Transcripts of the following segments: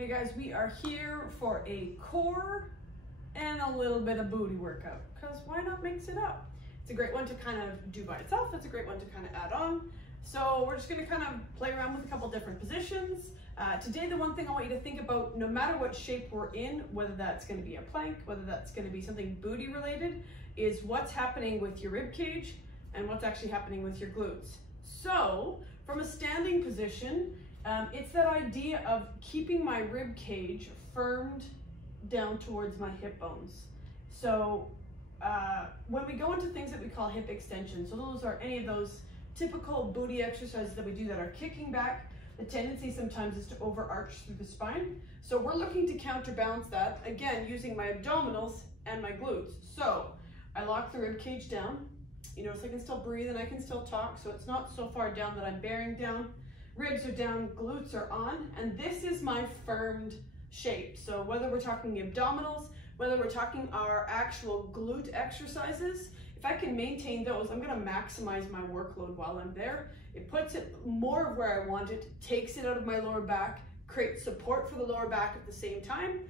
Hey guys, we are here for a core and a little bit of booty workout, because why not mix it up? It's a great one to kind of do by itself. It's a great one to kind of add on. So we're just going to kind of play around with a couple different positions. Today, the one thing I want you to think about, no matter what shape we're in, whether that's going to be a plank, whether that's going to be something booty related, is what's happening with your rib cage and what's actually happening with your glutes. So from a standing position, it's that idea of keeping my rib cage firmed down towards my hip bones. So when we go into things that we call hip extension, so those are any of those typical booty exercises that we do that are kicking back, the tendency sometimes is to overarch through the spine. So we're looking to counterbalance that, again, using my abdominals and my glutes. So I lock the rib cage down, so I can still breathe and I can still talk, so it's not so far down that I'm bearing down. Ribs are down, glutes are on, and this is my firmed shape. So whether we're talking abdominals, whether we're talking our actual glute exercises, if I can maintain those, I'm gonna maximize my workload while I'm there. It puts it more of where I want it, takes it out of my lower back, creates support for the lower back at the same time.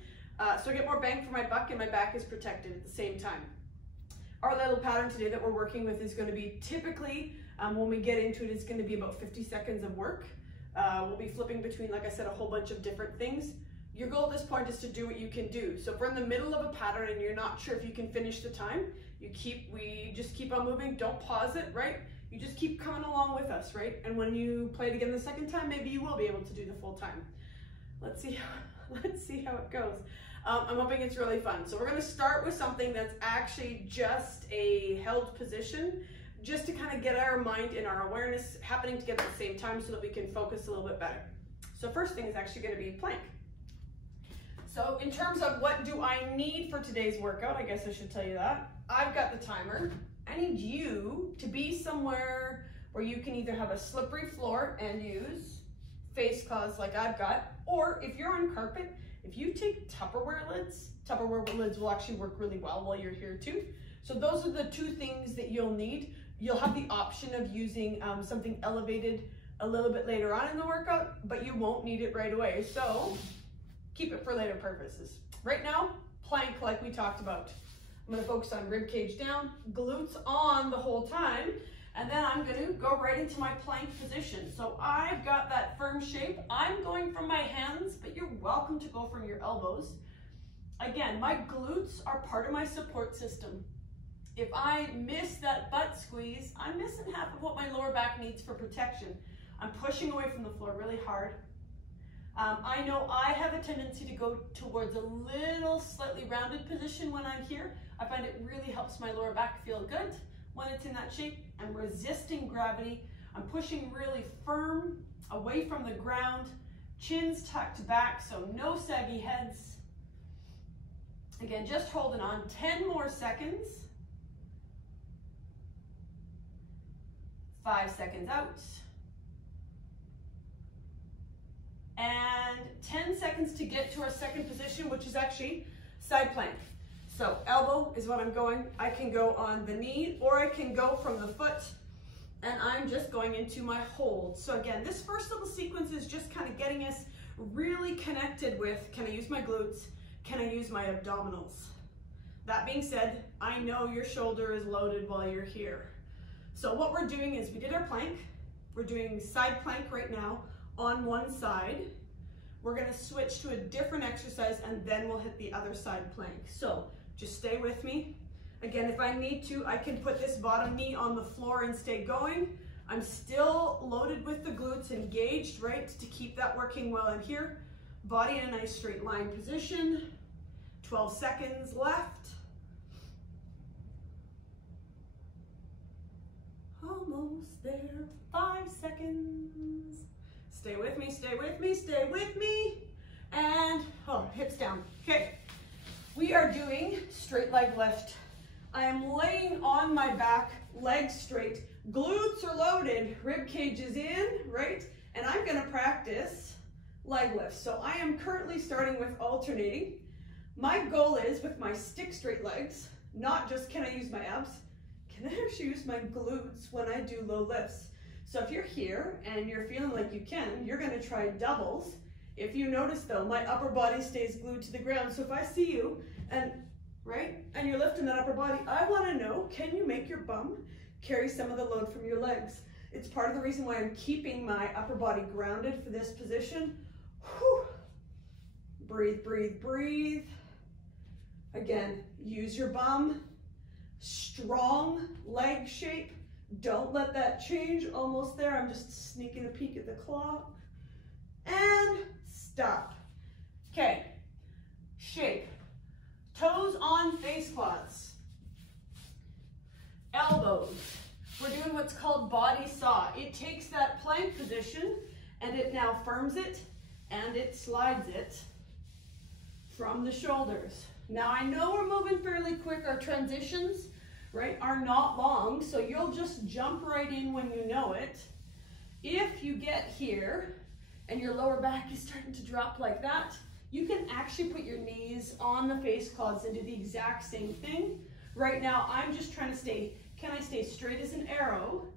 So I get more bang for my buck and my back is protected at the same time. Our little pattern today that we're working with is gonna be typically, when we get into it, it's gonna be about 50 seconds of work. We'll be flipping between, like I said, a whole bunch of different things. Your goal at this point is to do what you can do. So if we're in the middle of a pattern and you're not sure if you can finish the time, we just keep on moving, don't pause it, right? You just keep coming along with us, right? And when you play it again the second time, maybe you will be able to do the full time. Let's see how it goes. I'm hoping it's really fun. So we're gonna start with something that's actually just a held position, just to kind of get our mind and our awareness happening together at the same time so that we can focus a little bit better. So first thing is actually gonna be plank. So in terms of what do I need for today's workout, I guess I should tell you that. I've got the timer. I need you to be somewhere where you can either have a slippery floor and use face cloths like I've got, or if you're on carpet, if you take Tupperware lids will actually work really well while you're here too. So those are the two things that you'll need. You'll have the option of using something elevated a little bit later on in the workout, but you won't need it right away. So keep it for later purposes. Right now, plank like we talked about. I'm gonna focus on rib cage down, glutes on the whole time, and then I'm gonna go right into my plank position. So I've got that firm shape. I'm going from my hands, but you're welcome to go from your elbows. Again, my glutes are part of my support system. If I miss that butt squeeze, I'm missing half of what my lower back needs for protection. I'm pushing away from the floor really hard. I know I have a tendency to go towards a little slightly rounded position when I'm here. I find it really helps my lower back feel good when it's in that shape. I'm resisting gravity. I'm pushing really firm away from the ground. Chin's tucked back, so no saggy heads. Again, just holding on. 10 more seconds. 5 seconds out. And 10 seconds to get to our second position, which is actually side plank. So elbow is what I'm going. I can go on the knee or I can go from the foot, and I'm just going into my hold. So again, this first little sequence is just kind of getting us really connected with, can I use my glutes? Can I use my abdominals? That being said, I know your shoulder is loaded while you're here. So what we're doing is we did our plank. We're doing side plank right now on one side. We're gonna switch to a different exercise and then we'll hit the other side plank. So just stay with me. Again, if I need to, I can put this bottom knee on the floor and stay going. I'm still loaded with the glutes, engaged, right, to keep that working well in here. Body in a nice straight line position. 12 seconds left. Almost there, 5 seconds. Stay with me, stay with me, stay with me. And, hips down. Okay, we are doing straight leg lift. I am laying on my back, legs straight, glutes are loaded, rib cage is in, right? And I'm gonna practice leg lifts. So I am currently starting with alternating. My goal is with my stick straight legs, not just can I use my abs, can I actually use my glutes when I do low lifts? So if you're here and you're feeling like you can, you're gonna try doubles If you notice though, my upper body stays glued to the ground. So if I see you and you're lifting that upper body, I want to know, can you make your bum carry some of the load from your legs? It's part of the reason why I'm keeping my upper body grounded for this position. Whew. Breathe, breathe, breathe. Again, use your bum. Strong leg shape. Don't let that change. Almost there. I'm just sneaking a peek at the clock. And stop. Okay. Shape. Toes on face cloths. Elbows. We're doing what's called body saw. It takes that plank position and it now firms it and it slides it from the shoulders. Now I know we're moving fairly quick. Our transitions, right, are not long, so you'll just jump right in when you know it. If you get here and your lower back is starting to drop like that, you can actually put your knees on the face cloths and do the exact same thing. Right now, I'm just trying to stay, can I stay straight as an arrow?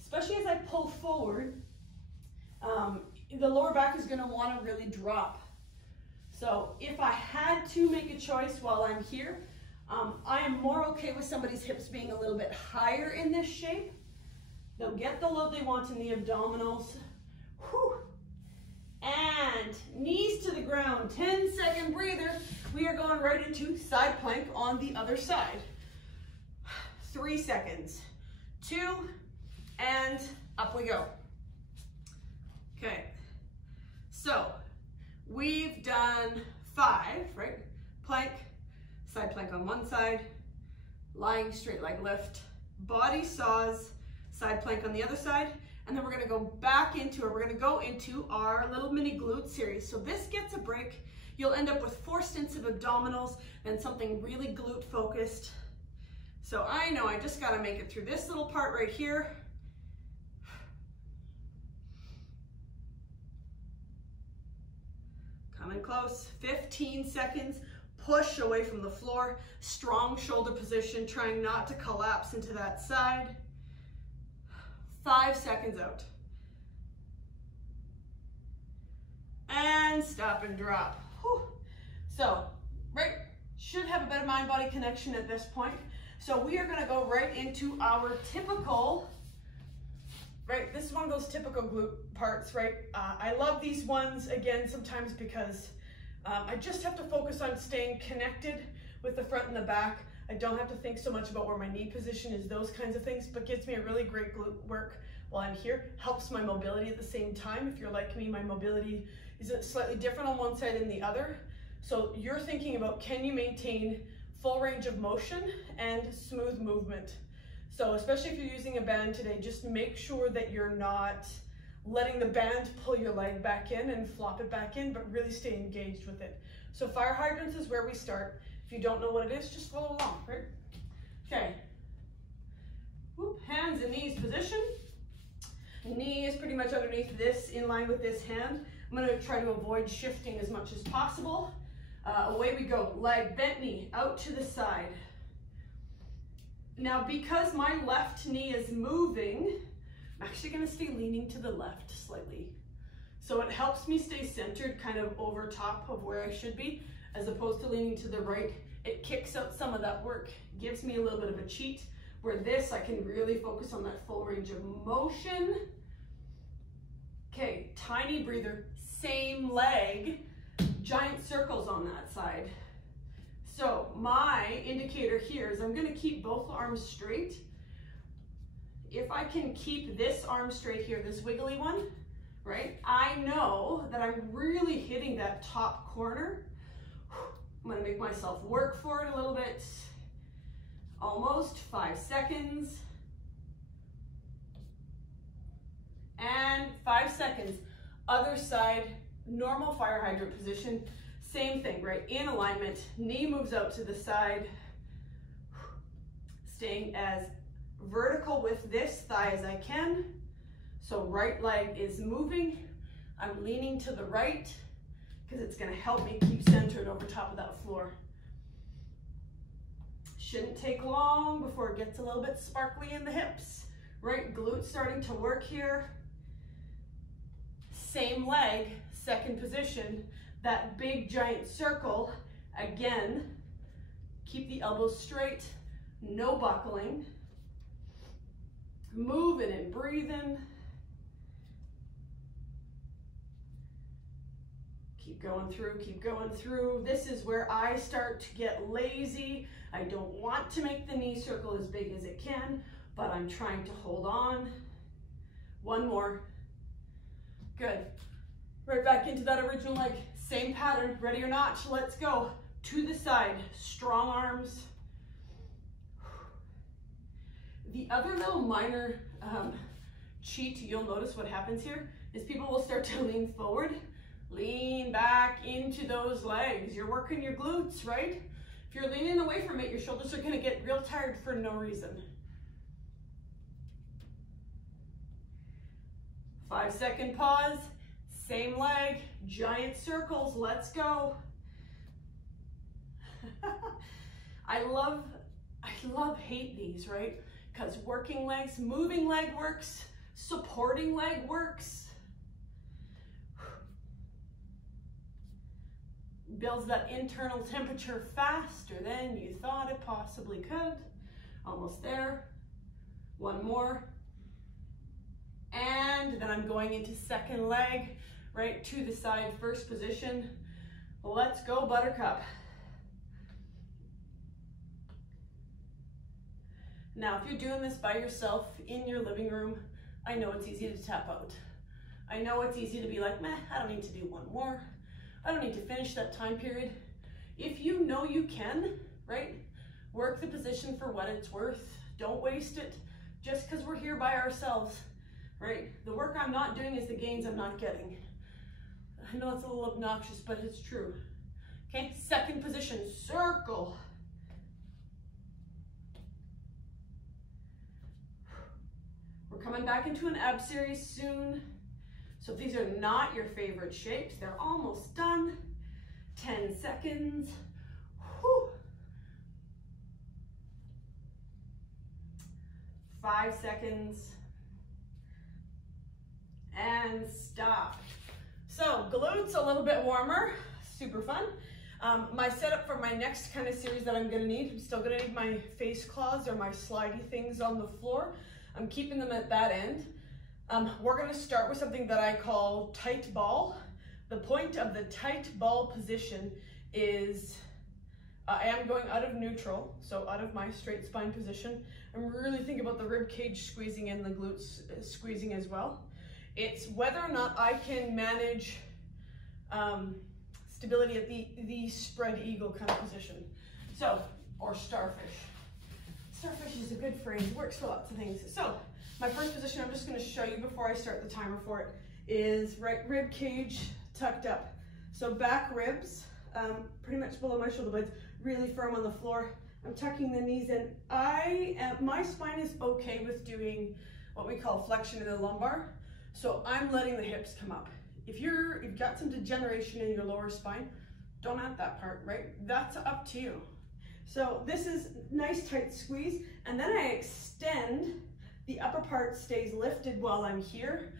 Especially as I pull forward, the lower back is gonna wanna really drop. So if I had to make a choice while I'm here, I am more okay with somebody's hips being a little bit higher in this shape. They'll get the load they want in the abdominals. Whew. And knees to the ground, 10-second breather. We are going right into side plank on the other side. 3 seconds, 2, and up we go. Okay, so we've done 5, right? Plank, side plank on one side, lying straight leg lift, body saws, side plank on the other side, and then we're gonna go back into it. We're gonna go into our little mini glute series. So this gets a break. You'll end up with 4 stints of abdominals and something really glute focused. So I know I just gotta make it through this little part right here. Coming close, 15 seconds. Push away from the floor, strong shoulder position, trying not to collapse into that side. 5 seconds out. And stop and drop. Whew. So, right, should have a bit of mind-body connection at this point. So we are gonna go right into our typical, right, this is one of those typical glute parts, right? I love these ones, again, sometimes because I just have to focus on staying connected with the front and the back. I don't have to think so much about where my knee position is, those kinds of things, but gives me a really great glute work while I'm here. Helps my mobility at the same time. If you're like me, my mobility is slightly different on one side than the other. So you're thinking about, can you maintain full range of motion and smooth movement? So especially if you're using a band today, just make sure that you're not letting the band pull your leg back in and flop it back in, but really stay engaged with it. So fire hydrants is where we start. If you don't know what it is, just follow along, right? Okay. Whoop, hands and knees position. Knee is pretty much underneath this, in line with this hand. I'm gonna try to avoid shifting as much as possible. Away we go, leg, bent knee, out to the side. Now, because my left knee is moving, I'm actually gonna stay leaning to the left slightly. So it helps me stay centered kind of over top of where I should be, as opposed to leaning to the right. It kicks out some of that work, gives me a little bit of a cheat, where this, I can really focus on that full range of motion. Okay, tiny breather, same leg, giant circles on that side. So my indicator here is I'm gonna keep both arms straight. If I can keep this arm straight here, this wiggly one, right? I know that I'm really hitting that top corner. I'm gonna make myself work for it a little bit. Almost 5 seconds. And 5 seconds. Other side, normal fire hydrant position. Same thing, right? In alignment, knee moves out to the side. Staying as vertical with this thigh as I can. So right leg is moving. I'm leaning to the right because it's gonna help me keep centered over top of that floor. Shouldn't take long before it gets a little bit sparkly in the hips. Right glute starting to work here. Same leg, Second position, that big giant circle. Again, keep the elbows straight, no buckling. Moving and breathing. Keep going through, keep going through. This is where I start to get lazy. I don't want to make the knee circle as big as it can, but I'm trying to hold on. One more. Good. Right back into that original leg. Same pattern, ready or not, let's go. To the side, strong arms. The other little minor cheat you'll notice what happens here is people will start to lean forward, lean back into those legs. You're working your glutes, right? If you're leaning away from it, your shoulders are gonna get real tired for no reason. 5-second pause, same leg, giant circles, let's go. I love, hate these, right? Because working legs, moving leg works, supporting leg works. Builds that internal temperature faster than you thought it possibly could. Almost there. One more. And then I'm going into second leg, right to the side, first position. Let's go, buttercup. Now, if you're doing this by yourself in your living room, I know it's easy to tap out. I know it's easy to be like, meh, I don't need to do one more. I don't need to finish that time period. If you know you can, right, work the position for what it's worth. Don't waste it just because we're here by ourselves, right? The work I'm not doing is the gains I'm not getting. I know it's a little obnoxious, but it's true. Okay, second position, circle. We're coming back into an ab series soon. So if these are not your favorite shapes, they're almost done. 10 seconds. Whew. 5 seconds. And stop. So glutes a little bit warmer, super fun. My setup for my next kind of series that I'm gonna need, I'm still gonna need my face claws or my slidey things on the floor. I'm keeping them at that end. We're gonna start with something that I call tight ball. The point of the tight ball position is, I am going out of neutral, so out of my straight spine position. I'm really thinking about the rib cage squeezing and the glutes squeezing as well. It's whether or not I can manage stability at the spread eagle kind of position. So, or starfish. Starfish is a good phrase, works for lots of things. So, my first position I'm just gonna show you before I start the timer for it is right rib cage tucked up. So back ribs, pretty much below my shoulder blades, really firm on the floor. I'm tucking the knees in. My spine is okay with doing what we call flexion in the lumbar. So I'm letting the hips come up. If you've got some degeneration in your lower spine, don't add that part, right? That's up to you. So this is nice tight squeeze, and then I extend, the upper part stays lifted while I'm here.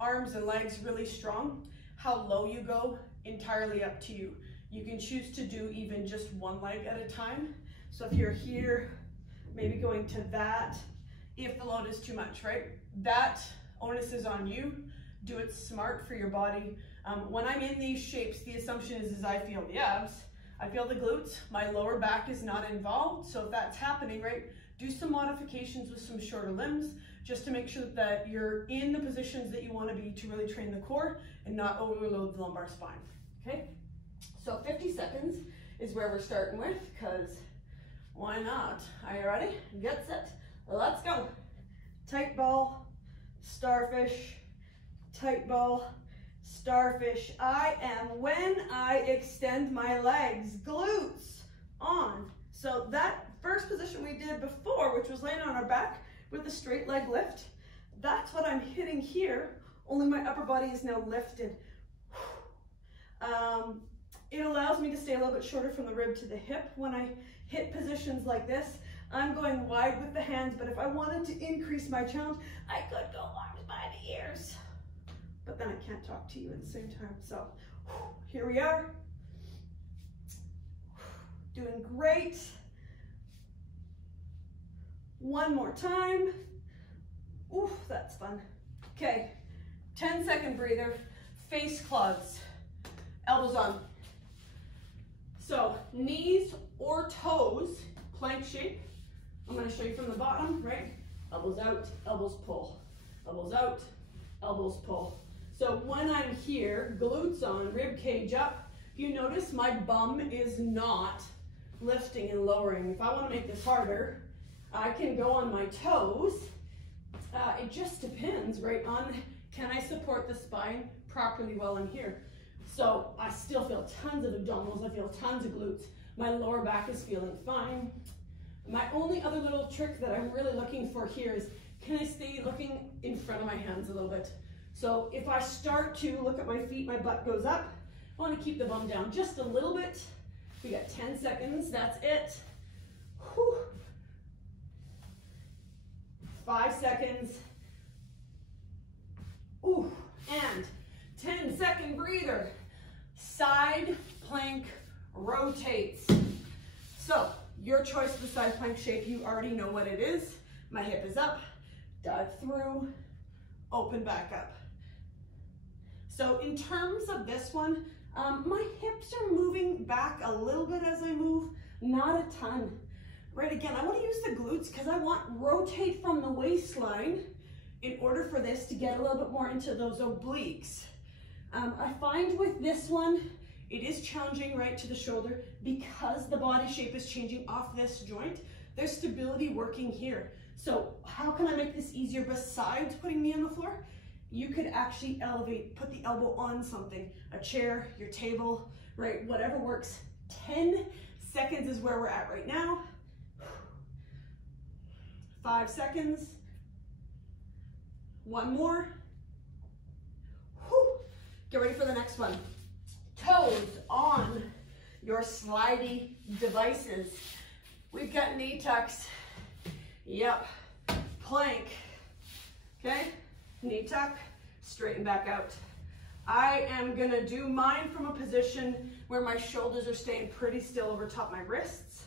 Arms and legs really strong. How low you go, entirely up to you. You can choose to do even just one leg at a time. So if you're here, maybe going to that, if the load is too much, right? That onus is on you. Do it smart for your body. When I'm in these shapes, the assumption is I feel the abs, I feel the glutes, my lower back is not involved. So if that's happening, right, do some modifications with some shorter limbs just to make sure that you're in the positions that you want to be to really train the core and not overload the lumbar spine, okay? So 50 seconds is where we're starting with, because why not? Are you ready? Get set, let's go. Tight ball, starfish, tight ball, starfish. I am when I extend my legs, glutes on. So that first position we did before, which was laying on our back with the straight leg lift, that's what I'm hitting here, only my upper body is now lifted. It allows me to stay a little bit shorter from the rib to the hip. When I hit positions like this, I'm going wide with the hands, but if I wanted to increase my challenge, I could go arms by the ears. but then I can't talk to you at the same time. So here we are. Doing great. One more time. Oof, that's fun. Okay, 10-second breather, face clogs, elbows on. So knees or toes, plank shape. I'm gonna show you from the bottom, right? Elbows out, elbows pull. Elbows out, elbows pull. So when I'm here, glutes on, rib cage up, you notice my bum is not lifting and lowering. If I wanna make this harder, I can go on my toes. It just depends, right, on can I support the spine properly while I'm here. So I still feel tons of abdominals, I feel tons of glutes. My lower back is feeling fine. My only other little trick that I'm really looking for here is, can I stay looking in front of my hands a little bit? So if I start to look at my feet, my butt goes up. I want to keep the bum down just a little bit. We got 10 seconds, that's it. Whew. 5 seconds. Ooh, and 10-second breather. Side plank rotates. So your choice of the side plank shape, you already know what it is. My hip is up, dive through, open back up. So in terms of this one, my hips are moving back a little bit as I move, not a ton. Right, again, I want to use the glutes because I want rotate from the waistline in order for this to get a little bit more into those obliques. I find with this one, it is challenging right to the shoulder because the body shape is changing off this joint. There's stability working here. So how can I make this easier besides putting me on the floor? You could actually elevate, put the elbow on something, a chair, your table, right? Whatever works. 10 seconds is where we're at right now. 5 seconds. One more. Whew. Get ready for the next one. Toes on your slidey devices. We've got knee tucks. Yep. Plank. Okay. Knee tuck. Straighten back out. I am gonna do mine from a position where my shoulders are staying pretty still over top my wrists.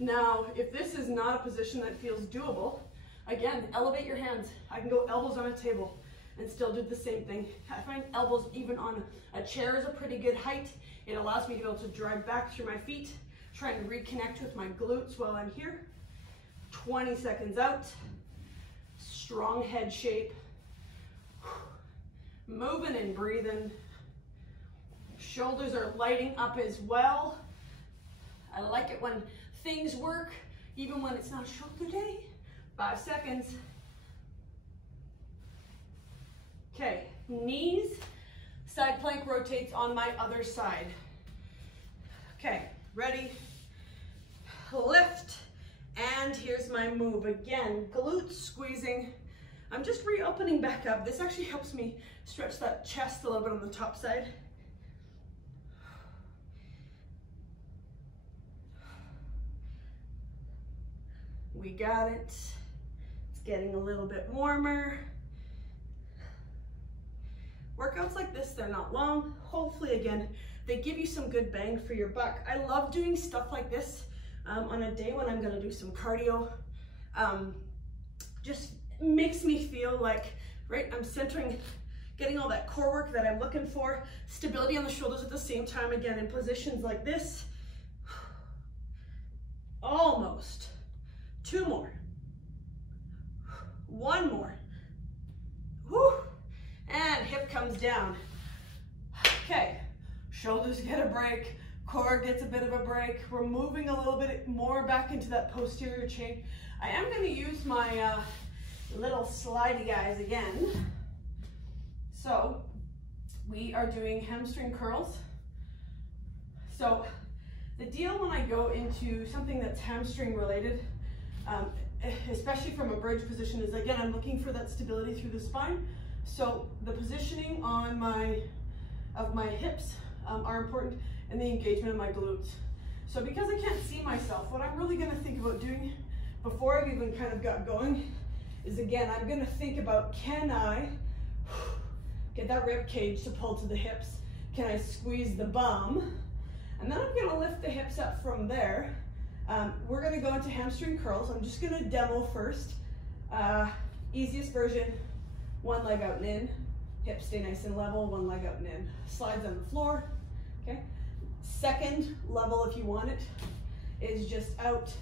Now, if this is not a position that feels doable, again, elevate your hands. I can go elbows on a table and still do the same thing. I find elbows even on a chair is a pretty good height. It allows me to be able to drive back through my feet, trying to reconnect with my glutes while I'm here. 20 seconds out. Strong head shape. Moving and breathing. Shoulders are lighting up as well. I like it when things work, even when it's not shoulder day. 5 seconds. Okay, knees, side plank rotates on my other side. Okay, ready? Lift, and here's my move. Again, glutes squeezing. I'm just reopening back up. This actually helps me stretch that chest a little bit on the top side. We got it. It's getting a little bit warmer. Workouts like this, they're not long. Hopefully, again, they give you some good bang for your buck. I love doing stuff like this on a day when I'm gonna do some cardio. Just makes me feel like, right, I'm centering, getting all that core work that I'm looking for. Stability on the shoulders at the same time, again, in positions like this. Almost. 2 more. 1 more. Whew. And hip comes down. Okay, shoulders get a break, core gets a bit of a break. We're moving a little bit more back into that posterior chain. I am gonna use my little slidey guys again. So we are doing hamstring curls. So the deal when I go into something that's hamstring related, especially from a bridge position, is again, I'm looking for that stability through the spine. So the positioning on my hips are important, and the engagement of my glutes. So because I can't see myself, what I'm really gonna think about doing before I've even kind of got going is, again, I'm gonna think about, can I Get that rib cage to pull to the hips. Can I squeeze the bum? And then I'm gonna lift the hips up from there. We're gonna go into hamstring curls. I'm just gonna demo first. Easiest version, one leg out and in. Hips stay nice and level, one leg out and in. Slides on the floor, okay? Second level, if you want it, is just out,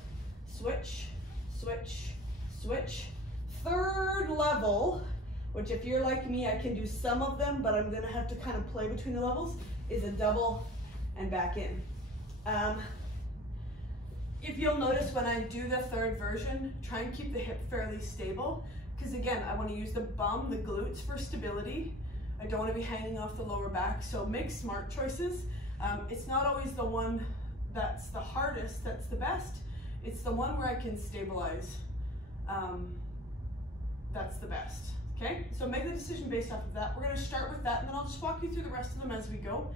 switch, switch, switch. Third level, which if you're like me, I can do some of them, but I'm gonna have to kind of play between the levels, is a double and back in. If you'll notice when I do the third version, try and keep the hip fairly stable, because again, I want to use the bum, the glutes for stability. I don't want to be hanging off the lower back, so make smart choices. It's not always the one that's the hardest, that's the best. It's the one where I can stabilize. That's the best, okay? So make the decision based off of that. We're gonna start with that, and then I'll just walk you through the rest of them as we go.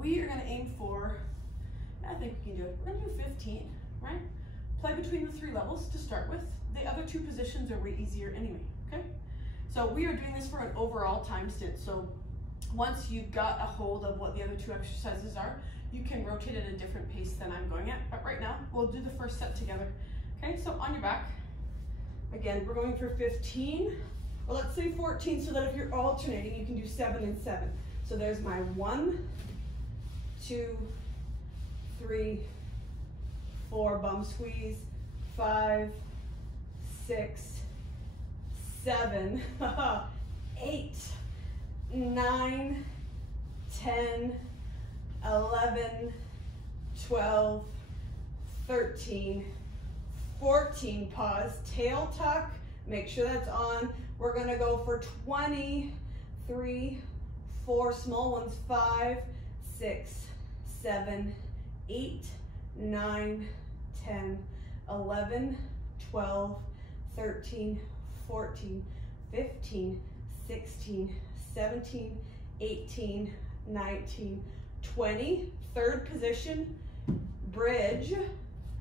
We are gonna aim for, I think we can do it, we're gonna do 15, right? Play between the 3 levels to start with. The other 2 positions are way easier anyway, okay? So we are doing this for an overall time stint. So once you've got a hold of what the other 2 exercises are, you can rotate at a different pace than I'm going at. But right now, we'll do the first set together. Okay, so on your back. Again, we're going for 15, or let's say 14, so that if you're alternating, you can do 7 and 7. So there's my 1, 2, 3, 4, bum squeeze, 5, 6, 7, 8, 9, 10, 11, 12, 13, 14, pause, tail tuck, make sure that's on. We're gonna go for 20, 3, 4, small ones, 5, 6, 7, 8, 9, 10, 11, 12, 13, 14, 15, 16, 17, 18, 19, 20. Third position, bridge,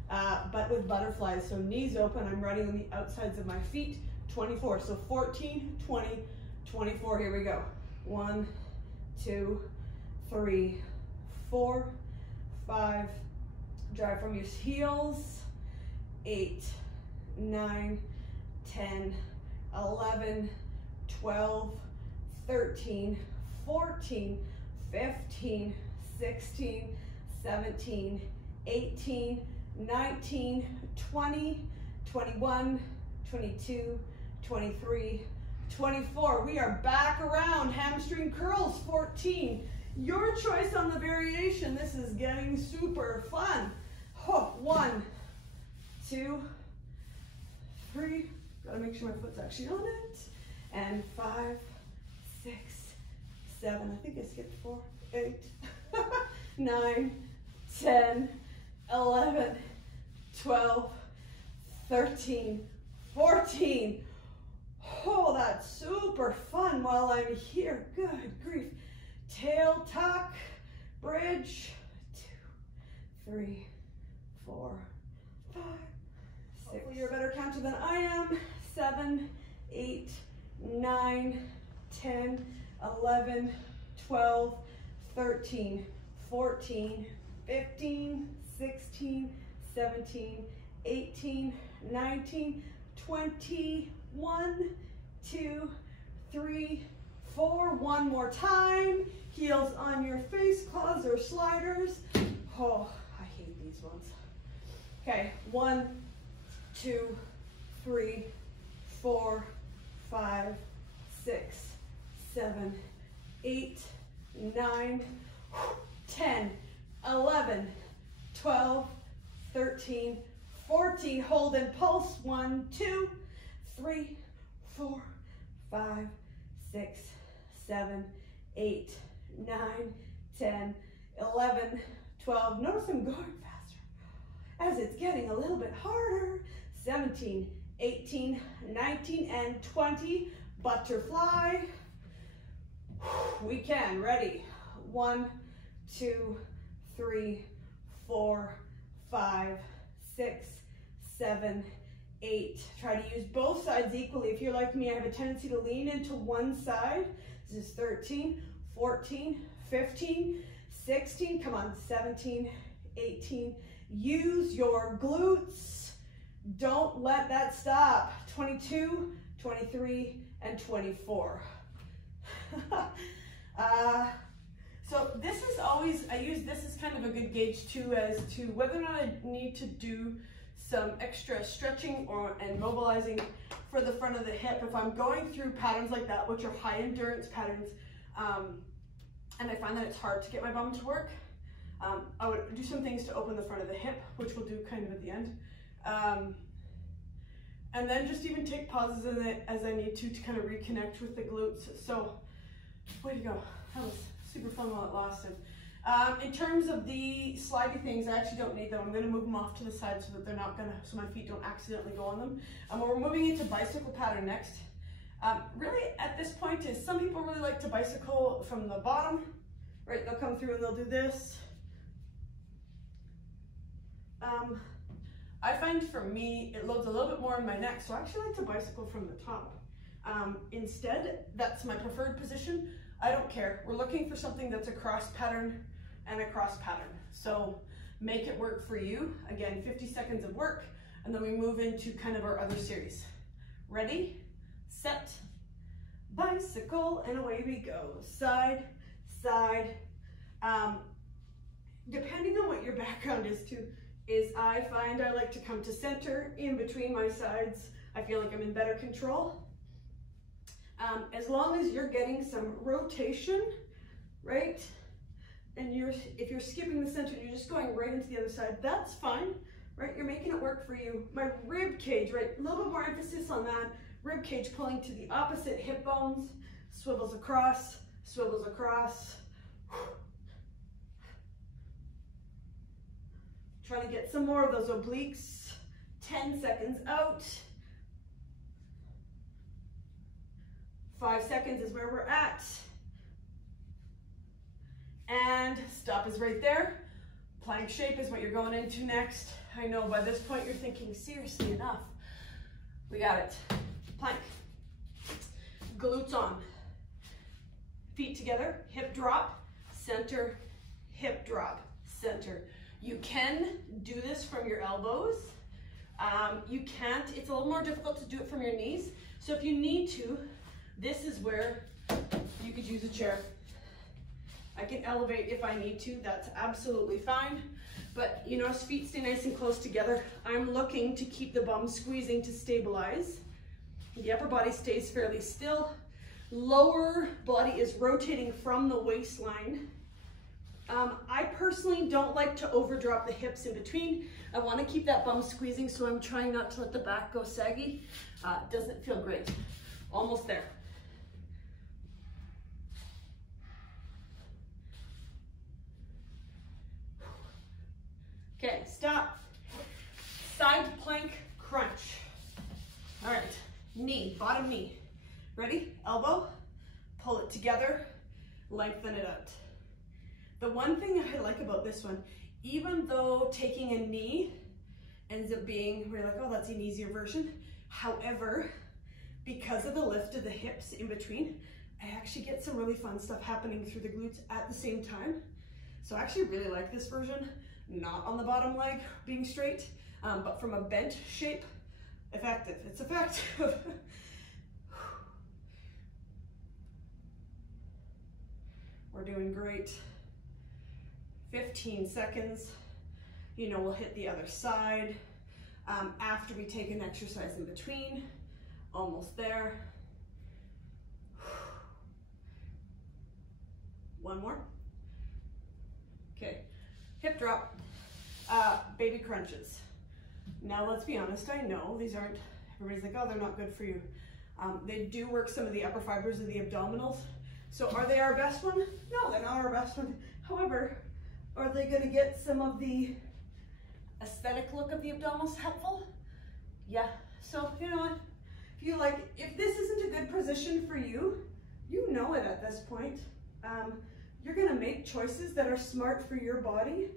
but with butterflies. So knees open, I'm running on the outsides of my feet. 24, so 14, 20, 24, here we go. 1, 2, 3, 4, 5, drive from your heels, 8, 9, 10, 11, 12, 13, 14, 15, 16, 17, 18, 19, 20, 21, 22, 23, 24. We are back around hamstring curls, 14. Your choice on the variation. This is getting super fun. 1, 2, 3. Gotta make sure my foot's actually on it. And 5, 6, 7. I think I skipped 4, 8, 9, 10, 11, 12, 13, 14. Oh, that's super fun while I'm here. Good grief. Tail tuck, bridge, 2, 3, 4, 5, 6. Hopefully you're a better counter than I am. 7, 8, 9, 10, 11, 12, 13, 14, 15, 16, 17, 18, 19, 20, 1, 2, 3, 4. One more time. Heels on your face, claws or sliders. Oh, I hate these ones. Okay, 1, 2, 3, 4, 5, 6, 7, 8, 9, 10, 11, 12, 13, 14. Hold and pulse. 1, 2, 3, 4, 5, 6, 7, 8, 9, 10, 11, 12. Notice I'm going faster as it's getting a little bit harder. 17, 18, 19, and 20. Butterfly. We can. Ready. 1, 2, 3, 4, 5, 6, 7, 8. Try to use both sides equally. If you're like me, I have a tendency to lean into one side. This is 13, 14, 15, 16, come on, 17, 18. Use your glutes. Don't let that stop. 22, 23, and 24. So this is always, I use this as kind of a good gauge too, as to whether or not I need to do some extra stretching and mobilizing for the front of the hip. If I'm going through patterns like that, which are high endurance patterns, and I find that it's hard to get my bum to work, I would do some things to open the front of the hip, which we'll do kind of at the end. And then just even take pauses in it as I need to kind of reconnect with the glutes. So, way to go. That was super fun while it lasted. In terms of the slidey things, I actually don't need them. I'm going to move them off to the side so that they're not going to, so my feet don't accidentally go on them. We're moving into bicycle pattern next. Really, at this point, is some people really like to bicycle from the bottom, right? They'll come through and they'll do this. I find for me, it loads a little bit more in my neck, so I actually like to bicycle from the top. Instead, that's my preferred position. I don't care. We're looking for something that's a cross pattern and a cross pattern. So make it work for you. Again, 50 seconds of work, and then we move into kind of our other series. Ready, set, bicycle, and away we go. Side, side. Depending on what your background is too, I find I like to come to center in between my sides. I feel like I'm in better control. As long as you're getting some rotation, right? And if you're skipping the center and you're just going right into the other side, that's fine, right? You're making it work for you. My rib cage, right? A little bit more emphasis on that. Rib cage pulling to the opposite hip bones, swivels across, swivels across. Trying to get some more of those obliques. 10 seconds out. 5 seconds is where we're at. And stop is right there. Plank shape is what you're going into next. I know by this point you're thinking, seriously enough. We got it. Plank. Glutes on. Feet together, hip drop, center, hip drop, center. You can do this from your elbows. You can't, it's a little more difficult to do it from your knees. So if you need to, this is where you could use a chair. I can elevate if I need to, that's absolutely fine. But you notice feet stay nice and close together. I'm looking to keep the bum squeezing to stabilize. The upper body stays fairly still. Lower body is rotating from the waistline. I personally don't like to overdrop the hips in between. I want to keep that bum squeezing, so I'm trying not to let the back go saggy. Doesn't feel great. Almost there. Okay, stop. Side plank crunch. All right, knee, bottom knee. Ready? Elbow, pull it together, lengthen it out. The one thing I like about this one, even though taking a knee ends up being, we're like, oh, that's an easier version. However, because of the lift of the hips in between, I actually get some really fun stuff happening through the glutes at the same time. So I actually really like this version, not on the bottom leg being straight, but from a bent shape, effective. It's effective. We're doing great. 15 seconds. You know, we'll hit the other side after we take an exercise in between. Almost there. One more. Okay, hip drop, baby crunches. Now let's be honest, I know these aren't, everybody's like, oh, they're not good for you. They do work some of the upper fibers of the abdominals. So are they our best one? No, they're not our best one. However, are they gonna get some of the aesthetic look of the abdominals helpful? Yeah, so you know what? If this isn't a good position for you, you know it at this point. You're gonna make choices that are smart for your body.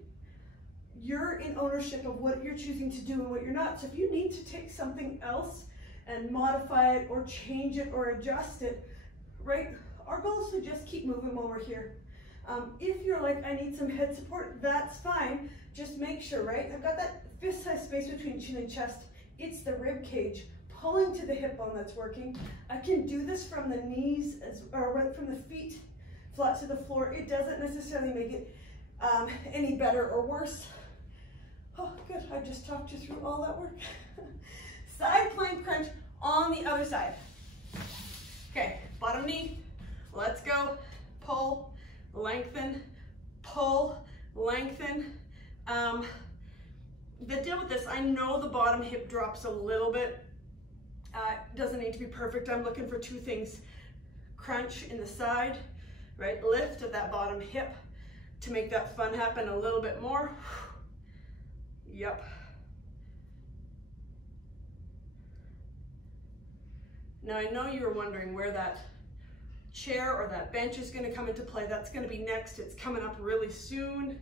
You're in ownership of what you're choosing to do and what you're not. So if you need to take something else and modify it or change it or adjust it, right? Our goal is to just keep moving while we're here. If you're like, I need some head support, that's fine. Just make sure, right? I've got that fist-sized space between chin and chest. It's the rib cage pulling to the hip bone that's working. I can do this from the knees, or from the feet flat to the floor. It doesn't necessarily make it any better or worse. Oh, good, I just talked you through all that work. Side plank crunch on the other side. Okay, bottom knee, let's go. Pull, lengthen, pull, lengthen. The deal with this, I know the bottom hip drops a little bit. Doesn't need to be perfect. I'm looking for two things. Crunch in the side, right? Lift at that bottom hip to make that fun happen a little bit more. Yep. Now I know you were wondering where that chair or that bench is going to come into play. That's going to be next. It's coming up really soon.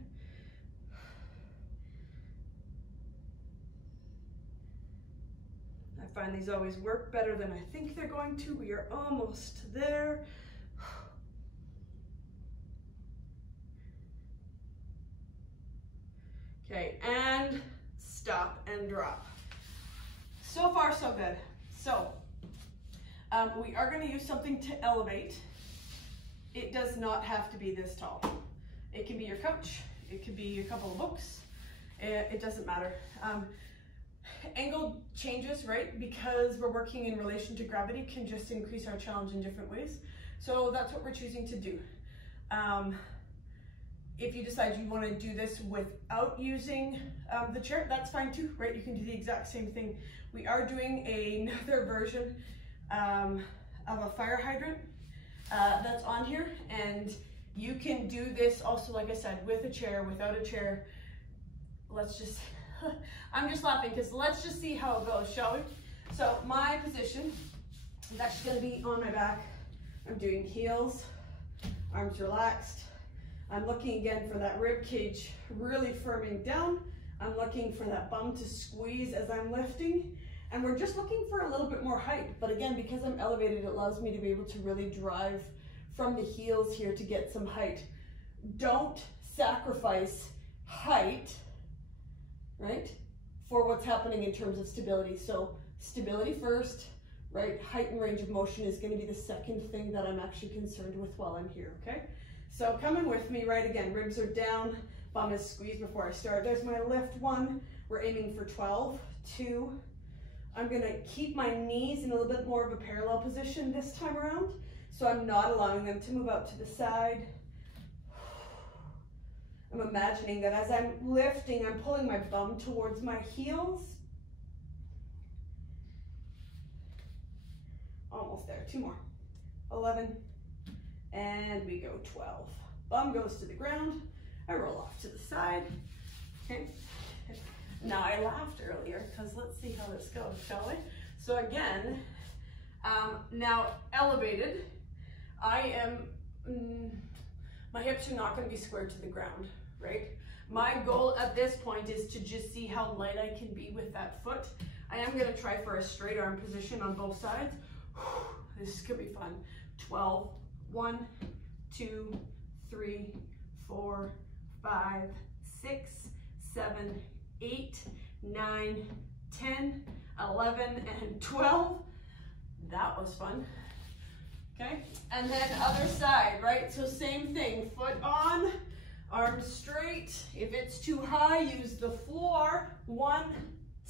I find these always work better than I think they're going to. We are almost there. Okay, and stop and drop. So far, so good. So, we are going to use something to elevate. It does not have to be this tall. It can be your couch. It could be a couple of books. It doesn't matter. Angle changes, right? Because we're working in relation to gravity can just increase our challenge in different ways. So that's what we're choosing to do. If you decide you want to do this without using the chair, that's fine too, right? You can do the exact same thing. We are doing another version of a fire hydrant that's on here, and you can do this also, like I said, with a chair, without a chair. Let's just, I'm just laughing because let's just see how it goes, shall we? So my position is actually going to be on my back. I'm doing heels, arms relaxed. I'm looking again for that rib cage really firming down. I'm looking for that bum to squeeze as I'm lifting. And we're just looking for a little bit more height. But again, because I'm elevated, it allows me to be able to really drive from the heels here to get some height. Don't sacrifice height, right, for what's happening in terms of stability. So stability first, right? Height and range of motion is going to be the second thing that I'm actually concerned with while I'm here, okay? So coming with me, right, again, ribs are down, bum is squeezed before I start. There's my lift 1. We're aiming for 12. 2. I'm going to keep my knees in a little bit more of a parallel position this time around. So I'm not allowing them to move out to the side. I'm imagining that as I'm lifting, I'm pulling my bum towards my heels. Almost there. 2 more. 11. And we go 12. Bum goes to the ground. I roll off to the side. Okay. Now I laughed earlier because let's see how this goes, shall we? So again, now elevated. I am, my hips are not going to be squared to the ground, right? My goal at this point is to just see how light I can be with that foot. I am going to try for a straight arm position on both sides. This is going to be fun. 12. 1, 2, 3, 4, 5, 6, 7, 8, 9, 10, 11, and 12. That was fun. Okay, and then other side, right? So same thing, foot on, arms straight. If it's too high, use the floor. 1,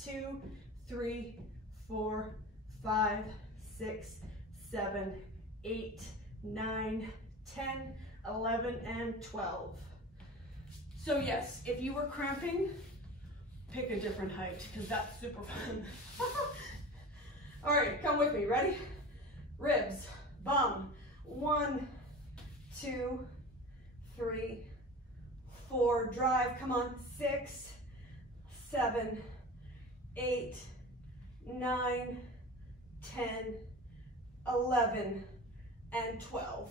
2, 3, 4, 5, 6, 7, 8, 9, 10, 11, and 12. So yes, if you were cramping, pick a different height because that's super fun. All right, come with me, ready? Ribs, bum, 1, 2, 3, 4, drive, come on, 6, 7, 8, 9, 10, 11, and 12.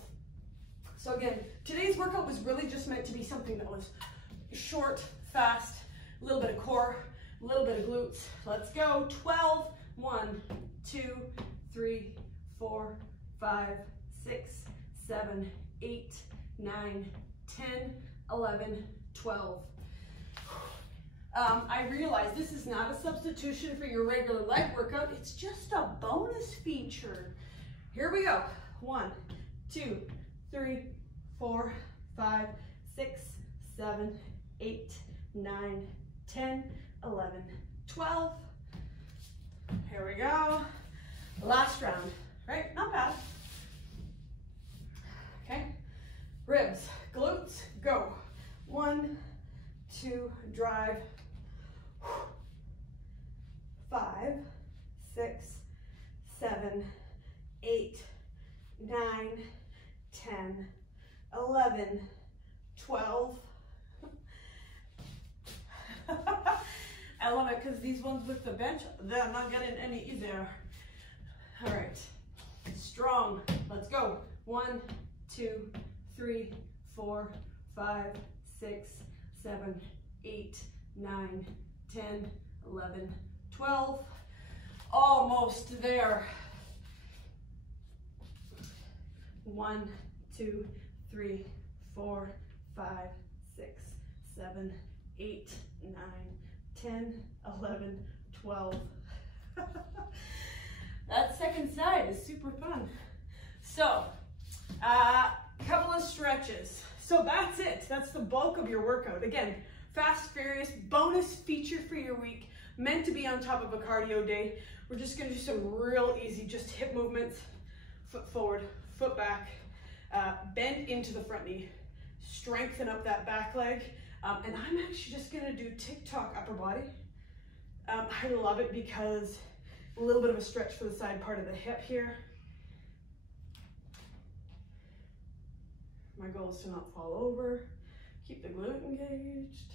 So again, today's workout was really just meant to be something that was short, fast, a little bit of core, a little bit of glutes. Let's go. 12. 1, 2, 3, 4, 5, 6, 7, 8, 9, 10, 11, 12. I realize this is not a substitution for your regular leg workout. It's just a bonus feature. Here we go. 1, 2, 3, 4, 5, 6, 7, 8, 9, 10, 11, 12. Here we go. Last round, right? Not bad. Okay. Ribs, glutes, go. 1, 2, drive. 5, 6, 7, 8, 9, 10, 11, 12. I love it because these ones with the bench, they're not getting any easier. All right, strong, let's go. 1, 2, 3, 4, 5, 6, 7, 8, 9, 10, 11, 12. Almost there. 1, 2, 3, 4, 5, 6, 7, 8, 9, 10, 11, 12. That second side is super fun. So, couple of stretches. So that's it. That's the bulk of your workout. Again, fast, furious, bonus feature for your week, meant to be on top of a cardio day. We're just gonna do some real easy, just hip movements, foot forward, foot back, bend into the front knee, strengthen up that back leg. And I'm actually just gonna do TikTok upper body. I love it because a little bit of a stretch for the side part of the hip here. My goal is to not fall over. Keep the glute engaged.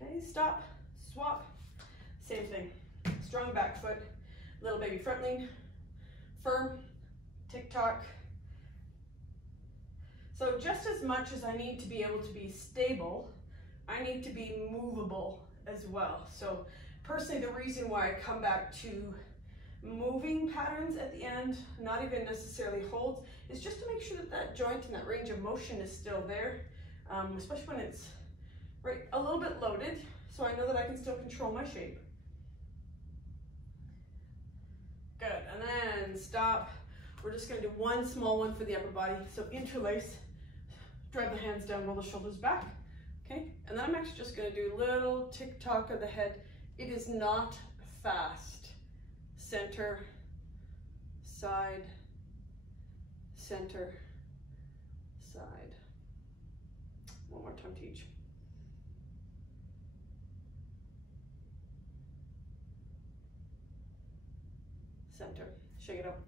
Okay, stop, swap. Same thing. Strong back foot, little baby front lean, firm, TikTok. So just as much as I need to be able to be stable, I need to be movable as well. So personally, the reason why I come back to moving patterns at the end, not even necessarily holds, is just to make sure that that joint and that range of motion is still there, especially when it's right a little bit loaded, so I know that I can still control my shape. Good, and then stop. We're just gonna do one small one for the upper body. So interlace, drive the hands down, roll the shoulders back, okay? And then I'm actually just gonna do a little tick-tock of the head. It is not fast. Center, side, center, side. One more time to each. Center, shake it up.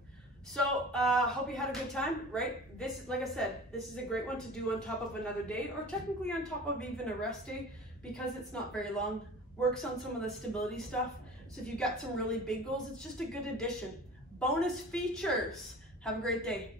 So, hope you had a good time, right? This, like I said, this is a great one to do on top of another day, or technically on top of even a rest day, because it's not very long. Works on some of the stability stuff. So if you've got some really big goals, it's just a good addition. Bonus features. Have a great day.